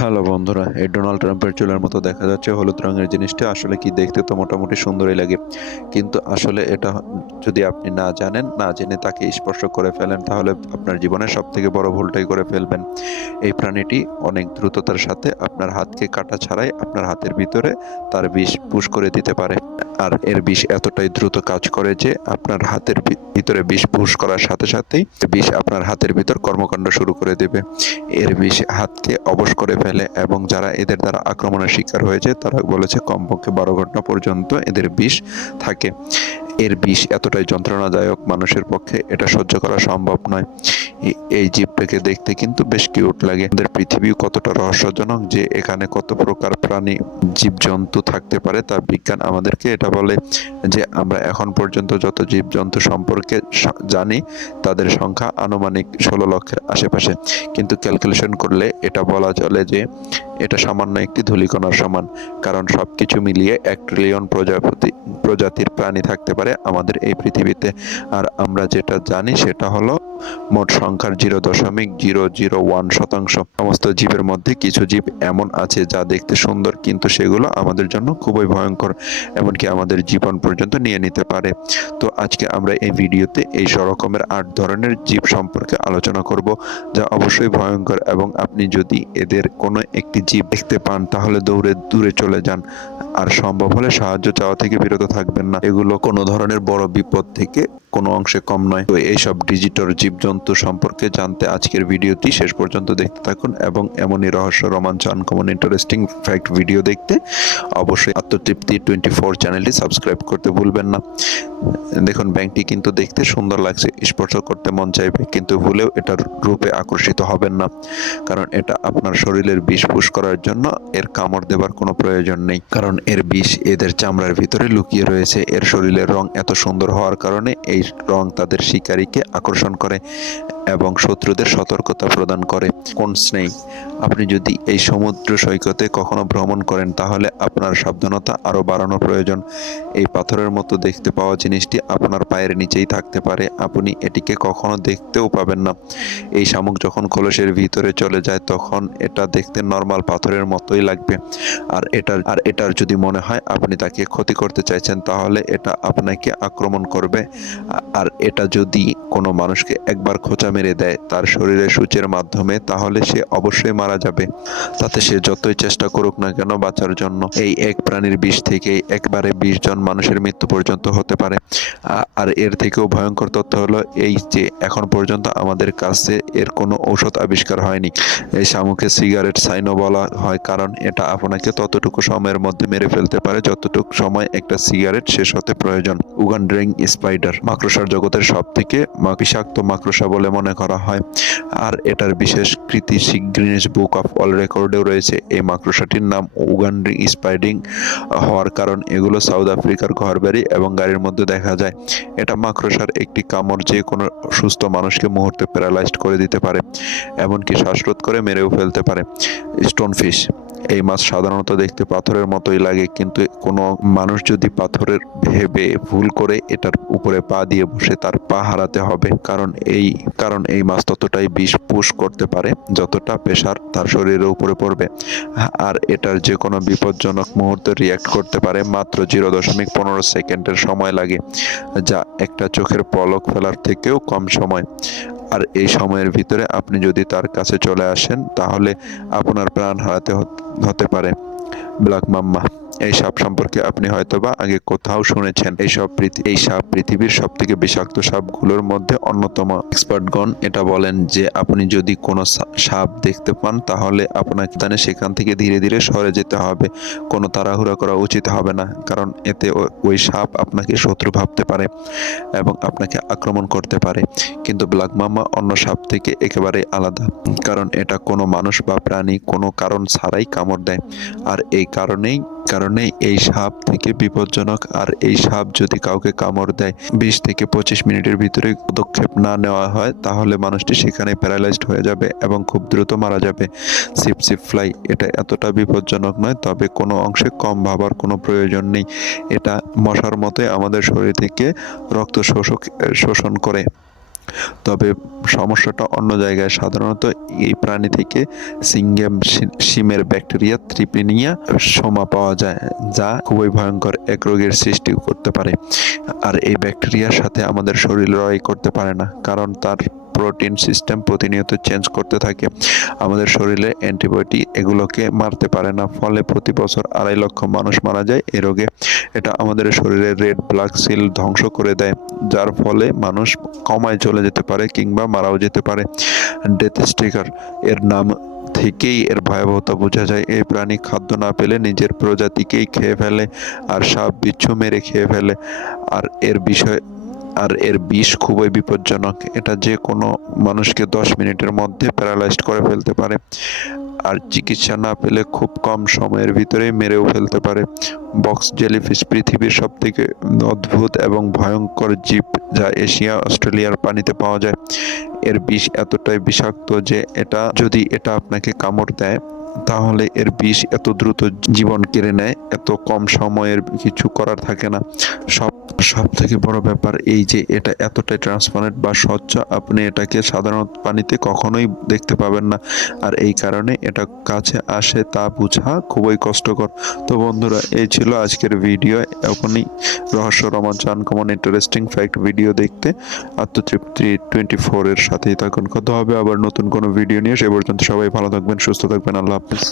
Hello বন্ধুরা, এই Donald ট্রাম্পের চুলের মতো দেখা যাচ্ছে হলুদ রঙের জিনিসটা আসলে কি দেখতে তো মোটামুটি সুন্দরই লাগে, কিন্তু আসলে এটা যদি আপনি না জানেন, না জেনে তাকে স্পর্শ করে ফেলেন, তাহলে আপনার জীবনের সব থেকে বড় ভুলটাই করে ফেলবেন। এই প্রাণীটি অনেক দ্রুততার সাথে আপনার হাতকে কাটা ছাড়াই আপনার হাতের ভিতরে তার বিষ পুশ করে দিতে পারে। আর এর বিষ এতটাই দ্রুত কাজ করে যে আপনার হাতের ভিতরে বিষ পুশ করার সাথে সাথেই বিষ আপনার হাতের ভিতর কর্মকাণ্ড শুরু করে দেবে। এর বিষ হাতকে অবশ করে ফেলে, এবং যারা এদের দ্বারা আক্রমণের শিকার হয়েছে তারা বলেছে কমপক্ষে 12 ঘন্টা পর্যন্ত এদের বিষ থাকে। এর বিষ এতটাই যন্ত্রণাদায়ক, মানুষের পক্ষে এটা সহ্য করা সম্ভব নয়। এই জীবটাকে দেখতে কিন্তু বেশ কিউট লাগে। আমাদের পৃথিবী কতটা রহস্যজনক যে এখানে কত প্রকার প্রাণী, জীবজন্তু থাকতে পারে, তা বিজ্ঞান আমাদেরকে এটা বলে যে আমরা এখন পর্যন্ত যত জীবজন্তু সম্পর্কে জানি তাদের সংখ্যা আনুমানিক 16 লক্ষের আশেপাশে, কিন্তু ক্যালকুলেশন করলে এটা বলা চলে যে এটা সামান্য একটি ধূলিকণার সমান। কারণ সবকিছু মিলিয়ে 1 ট্রিলিয়ন প্রজাতির প্রাণী থাকতে পারে আমাদের এই পৃথিবীতে। আর আমরা যেটা জানি সেটা হলো মোট সংখ্যার 0.0001%। সমস্ত জীবের মধ্যে কিছু জীব এমন আছে যা দেখতে সুন্দর, কিন্তু সেগুলো আমাদের জন্য খুবই ভয়ঙ্কর, এমনকি আমাদের জীবন পর্যন্ত নিয়ে নিতে পারে। তো আজকে আমরা এই ভিডিওতে এই রকমের 8 ধরনের জীব সম্পর্কে আলোচনা করব, যা অবশ্যই ভয়ঙ্কর, এবং আপনি যদি এদের কোনো একটি জীব দেখতে পান তাহলে দৌড়ে দূরে চলে যান, আর সম্ভব হলে সাহায্য চাওয়া থেকে বিরত থাকবেন না। এগুলো কোনো ধরনের বড় বিপদ থেকে কোনো অংশে কম নয়। তো এইসব ডিজিটাল জীবজন্তু সম্পর্কে জানতে আজকের ভিডিওটি শেষ পর্যন্ত দেখতে থাকুন, এবং এমনই রহস্য, রোমাঞ্চ, আনকমন, ইন্টারেস্টিং ফ্যাক্ট ভিডিও দেখতে অবশ্যই আত্মতৃপ্তি 24 চ্যানেলটি সাবস্ক্রাইব করতে ভুলবেন না। দেখুন, ব্যাঙটি কিন্তু দেখতে সুন্দর লাগছে, স্পর্শ করতে মন চাইবে, কিন্তু ভুলেও এটার রূপে আকর্ষিত হবেন না, কারণ এটা আপনার শরীরের বিষ পুশ করার জন্য এর কামড় দেবার কোনো প্রয়োজন নেই। কারণ এর বিষ এদের চামড়ার ভিতরে লুকিয়ে রয়েছে। এর শরীরের রং এত সুন্দর হওয়ার কারণে এই রং তাদের শিকারীকে আকর্ষণ করে এবং শত্রুদের সতর্কতা প্রদান করে। কোন স্নেক, আপনি যদি এই সমুদ্র সৈকতে কখনো ভ্রমণ করেন তাহলে আপনার সাবধানতা আরও বাড়ানো প্রয়োজন। এই পাথরের মতো দেখতে পাওয়া জিনিসটি আপনার পায়ের নিচেই থাকতে পারে, আপনি এটিকে কখনো দেখতেও পাবেন না। এই শামুক যখন খোলসের ভিতরে চলে যায় তখন এটা দেখতে নর্মাল পাথরের মতোই লাগবে, আর এটার যদি মনে হয় আপনি তাকে ক্ষতি করতে চাইছেন তাহলে এটা আপনাকে আক্রমণ করবে। আর এটা যদি কোনো মানুষকে একবার খোঁচা মেরে দেয় তার শরীরে সূচের মাধ্যমে, তাহলে সে অবশ্যই মারা যাবে, তাতে সে যতই চেষ্টা করুক না কেন বাঁচার জন্য। এই এক প্রাণীর বিষ থেকে একবারে 20 জন মানুষের মৃত্যু পর্যন্ত হতে পারে। আর এর থেকেও ভয়ঙ্কর তথ্য হলো এই যে এখন পর্যন্ত আমাদের কাছে এর কোনো ঔষধ আবিষ্কার হয়নি। এই শামুকে সিগারেট সাইনো বলা হয়, কারণ এটা আপনাকে ততটুকু সময়ের মধ্যে মেরে ফেলতে পারে যতটুকু সময় একটা সিগারেট শেষ হতে প্রয়োজন। উগান্ডারিং স্পাইডার মাকড়সার জগতের সব থেকে বিষাক্ত মাকড়সা বলে মনে করা হয়, আর এটার বিশেষ কৃতি গিনেস বুক অফ ওয়ার্ল্ড রেকর্ডেও রয়েছে। এই মাকড়সাটির নাম উগান্ডারিং স্পাইডিং হওয়ার কারণ এগুলো সাউথ আফ্রিকার ঘরবাড়ি এবং গাড়ির মধ্যে দেখা যায়। এটা মাকড়সার একটি কামড় যে কোনো সুস্থ মানুষকে মুহূর্তে প্যারালাইজড করে দিতে পারে, এমনকি শ্বাসরোধ করে মেরেও ফেলতে পারে। স্টোনফিশ, এই মাছ সাধারণত দেখতে পাথরের মতোই লাগে, কিন্তু কোনো মানুষ যদি পাথরের ভেবে ভুল করে এটার উপরে পা দিয়ে বসে তার পা হারাতে হবে, কারণ এই মাছ ততটাই বিষ পুশ করতে পারে যতটা প্রেসার তার শরীরের উপরে পড়বে। আর এটার যে কোনো বিপজ্জনক মুহূর্তে রিয়াক্ট করতে পারে মাত্র 0.15 সেকেন্ডের সময় লাগে, যা একটা চোখের পলক ফেলার থেকেও কম সময়। আর এই সময়ের ভিতরে আপনি যদি তার কাছে চলে আসেন তাহলে আপনার প্রাণ হারাতে হতে পারে। ব্ল্যাক মাম্মা, এই সাপ সম্পর্কে আপনি হয়তোবা আগে কোথাও শুনেছেন। এই সাপ পৃথিবীর সব থেকে বিষাক্ত সাপগুলোর মধ্যে অন্যতম। এক্সপার্টগণ এটা বলেন যে আপনি যদি কোনো সাপ দেখতে পান তাহলে আপনাকে সেখান থেকে ধীরে ধীরে সরে যেতে হবে, কোনো তাড়াহুড়া করা উচিত হবে না, কারণ এতে ওই সাপ আপনাকে শত্রু ভাবতে পারে এবং আপনাকে আক্রমণ করতে পারে। কিন্তু ব্ল্যাক মাম্মা অন্য সাপ থেকে একেবারে আলাদা, কারণ এটা কোনো মানুষ বা প্রাণী কোনো কারণ ছাড়াই কামড় দেয়। আর এই কারণেই এই সাপ থেকে বিপজ্জনক। আর এই সাপ যদি কাউকে কামড় দেয় 20 থেকে 25 মিনিটের ভিতরে পদক্ষেপ না নেওয়া হয় তাহলে মানুষটি সেখানে প্যারালাইজড হয়ে যাবে এবং খুব দ্রুত মারা যাবে। সিপ ফ্লাই, এটা এতটা বিপজ্জনক নয়, তবে কোনো অংশে কম ভাবার কোনো প্রয়োজন নেই। এটা মশার মতোই আমাদের শরীর থেকে রক্ত শোষণ করে। তবে সমস্যাটা অন্য জায়গায়। সাধারণত এই প্রাণী থেকে সিঙ্গেম শিমের ব্যাকটেরিয়া ট্রিপিনিয়া সোমা পাওয়া যায়, যা খুবই ভয়ঙ্কর এক রোগের সৃষ্টি করতে পারে। আর এই ব্যাকটেরিয়ার সাথে আমাদের শরীর লড়াই করতে পারে না, কারণ তার প্রোটিন সিস্টেম প্রতিনিয়ত চেঞ্জ করতে থাকে। আমাদের শরীরে অ্যান্টিবায়োটিক এগুলোকে মারতে পারে না, ফলে প্রতি বছর 2.5 লক্ষ মানুষ মারা যায় এই রোগে। এটা আমাদের শরীরের রেড ব্লাড সেল ধ্বংস করে দেয়, যার ফলে মানুষ কমায় চলে যেতে পারে কিংবা মারাও যেতে পারে। ডেথ স্টিকার এর নাম থেকেই এর ভয়াবহতা বোঝা যায়। এই প্রাণী খাদ্য না পেলে নিজের প্রজাতিকেই খেয়ে ফেলে, আর সাপ বিচ্ছু মেরে খেয়ে ফেলে। আর এর বিষ খুবই বিপজ্জনক। এটা যে কোনো মানুষকে 10 মিনিটের মধ্যে প্যারালাইজড করে ফেলতে পারে, আর চিকিৎসা না পেলে খুব কম সময়ের ভিতরেই মেরেও ফেলতে পারে। বক্স জেলিফিশ পৃথিবীর সবথেকে অদ্ভুত এবং ভয়ঙ্কর জীব, যা এশিয়া অস্ট্রেলিয়ার পানিতে পাওয়া যায়। এর বিষ এতটাই বিষাক্ত যে যদি এটা আপনাকে কামড় দেয়, তাহলে এর বিষ এত দ্রুত জীবন কেড়ে নেয়, এত কম সময়ের কিছু করার থাকে না। সব থেকে বড় ব্যাপার এই যে এটা এতটাই ট্রান্সপারেন্ট বা স্বচ্ছ, আপনি এটাকে সাধারণ পানিতে কখনোই দেখতে পাবেন না। আর এই কারণে এটা কাছে আসে তা বোঝা খুবই কষ্টকর। তো বন্ধুরা, এই ছিল আজকের ভিডিও। এখনই রহস্য, রোমাঞ্চ, আনকমন, ইন্টারেস্টিং ফ্যাক্ট ভিডিও দেখতে আত্মতৃপ্তি 24 এর সাথেই থাকুন। কথা হবে আবার নতুন কোনো ভিডিও নিয়ে। সে পর্যন্ত সবাই ভালো থাকবেন, সুস্থ থাকবেন। আল্লাহ হাফিজ।